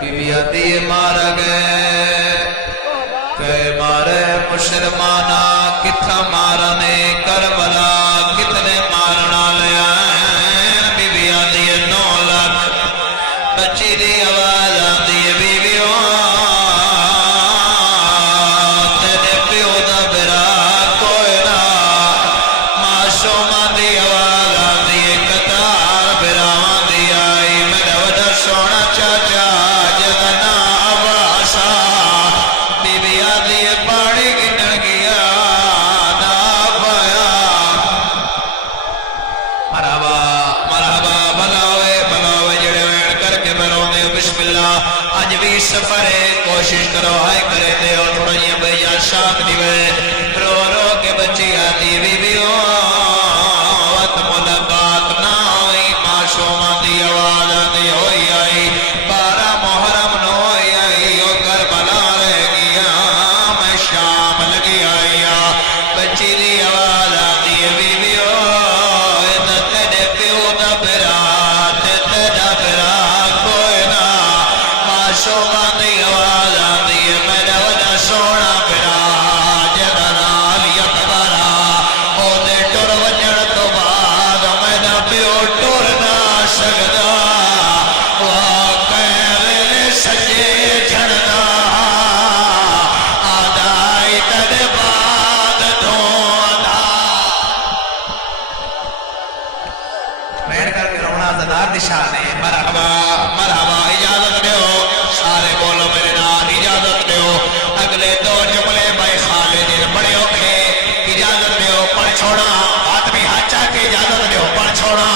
be be آتی مارا گئے کہ مارے مسلمانہ کتھا مارنے کربلا کتنے مارنا لیا بی بی آتی 9 لاکھ بچی دی آواز آتی ہے بی بی تیرے پیو دا برا کوئی نہ معصومہ دی آواز آتی ہے قطار براوان دی آئی میرا وڈا سونا چاچا جدنا آواسا بی بی آتی ہے پاڑی گنر گیا نا پایا مرحبا مرحبا بلاوے بلاوے جڑے وین کر کے بلونے بسم اللہ آج بھی سفر ہے کوشش کرو ہائے کرے دے اور تھوڑا یہ بھیا شاک دیوے رو رو کے بچی آتی بی بی وقت ملاقات نہ ہوئی معصومہ دی آواز آتی ہوئی آئی 12 محرم نو ہوئی آئی وہ کربلا رہ گیا میں شام لگی آئی بچی دی آواز آتی ہے بی بی تیرے پیو دا برا تیرا برا کوئی نہ معصومہ دی آواز آتی ہے میرا وڈا سونا برا جدا نال یتبارا او دے ٹر وجڑ تو بعد میرا پیو ٹر نہ سکدا واقع ویلے سجے جھڑدا آدائی تیرے بعد تو آدھا بیٹھ کر کے رونا زدار نشانے مرحبا مرحبا اجازت دیو سارے بولو میرے نام اجازت دیو اگلے 2 جملے بھائی خالد بڑے اوکھے اجازت دیو پڑھ چھوڑا آدمی ہاتھا کے اجازت دیو پڑھ چھوڑا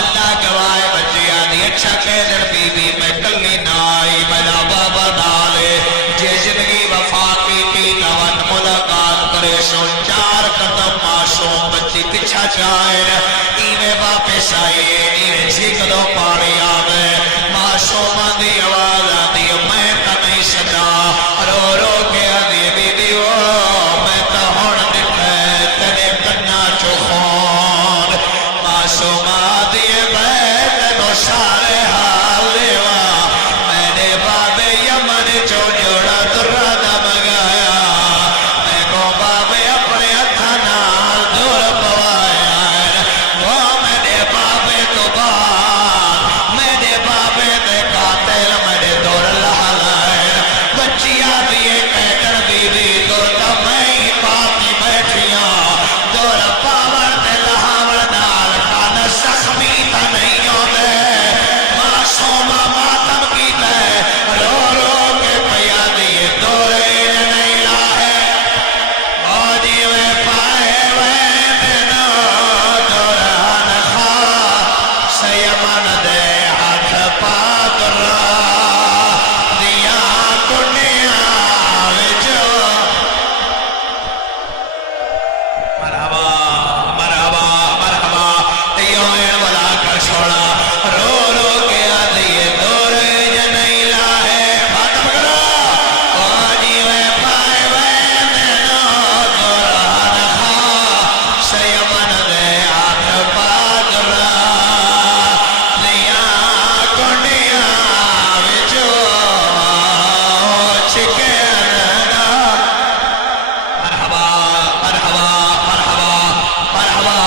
اللہ گواہ بچی آدھی اچھا کہہ بی بی میں کلی نائی میرا بابا ڈالے جے زندگی وفا کی نوان ملاقات کرے سو 4 قدم معصوم بچی پچھا چاہے ایوے واپس آئیے ایوے جھکدو پاڑی آوے معصومہ دی آواز آتی میں تا نہیں سجا رو رو کے آدھی بی بی میں تا ہون دکھے تیرے کنہ چو خون معصومہ دی تینو سارے حال دیوا میرے بابے یمن چو جوڑا درہ دم گایا میں کو بابے اپنے ہتھا نال دور پوایا وہ میرے بابے تو بعد میرے بابے دے قاتل میرے دور لحلائے بچی آدھی کہتر بی بی دور دا میں ہی پاکی بیٹھیاں دور پاور دے لحاور نال کان زخمی تا نہیں ہوتے معصومہ ماتم کی تے رو رو کے پیا دیئے دورے نہیں لاہے آجی وے پائے وے دینا دوران خواہ سیمن دے ہاتھ پاک را دیا کنیا وچو مرحبا مرحبا مرحبا یوین بلا کر چھوڑا رو رو کے آدھیے دورے نہیں لاہے ختم کرو آجی وے پائے وے دینا دوران خواہ سیمن دے ہاتھ پاک را دیا کنیا وچو چھکے اندنا مرحبا مرحبا مرحبا مرحبا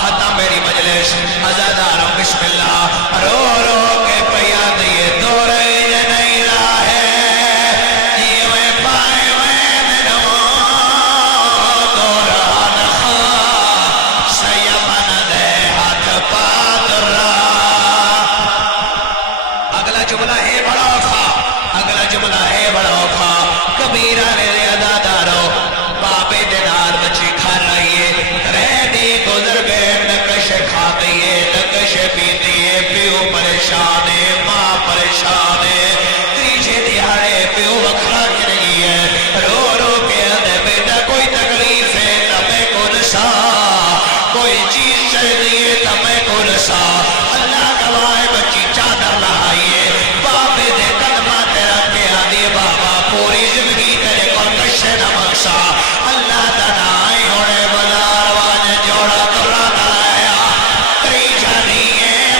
ختم میری مجلس عزاداروں بسم اللہ رو رو کے پیا دیئے دورے نہیں لاہے جیوے پائے وے دنو دوران خواہ سیمن دے ہاتھ پاک را اگلا جملہ ہے بڑا اوکھا اگلا جملہ ہے بڑا اوکھا کبیرہ نے زیادہ دارو بابے دینار بچی کھا رہیے رہ دی گزر گئے نکش کھا دیئے نکش پی دیئے پیو پریشانے ماں پریشانے تیجے دیہارے پیو وکھرا کر رہی ہے رو رو کے اندھے بیٹا کوئی تکلیف ہے تمہیں کو نسا کوئی چیز چاہ دیئے تمہیں کو نسا اللہ گواہ بچی چادر لہائیے بابے دے قدمہ تیرا کے آدھی بابا پوری زندگی تیرے کو کشے نہ بخشا اللہ دنائی ہونے بلا آواز جوڑا تو رانا آیا تری جانی ہے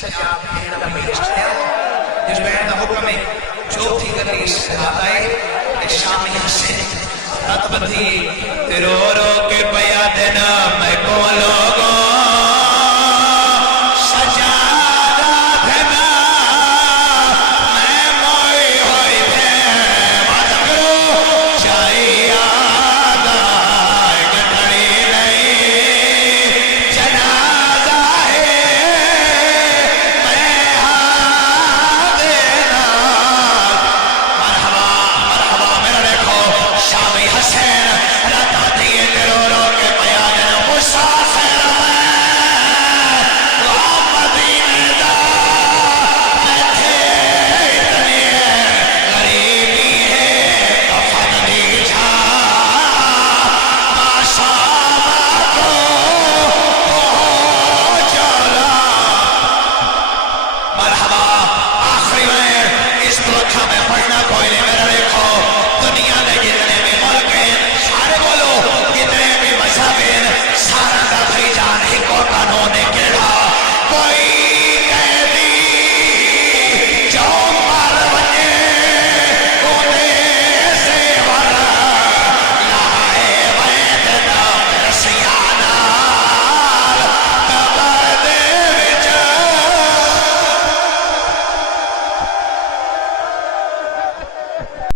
سجا بھیڑ کا بیچتے ہیں جس بہن کا حکم ہے جو تھی کرنی سجاتا ہے شامی حسین رات بدھی رو رو کے پیا دینا میں کو لوگ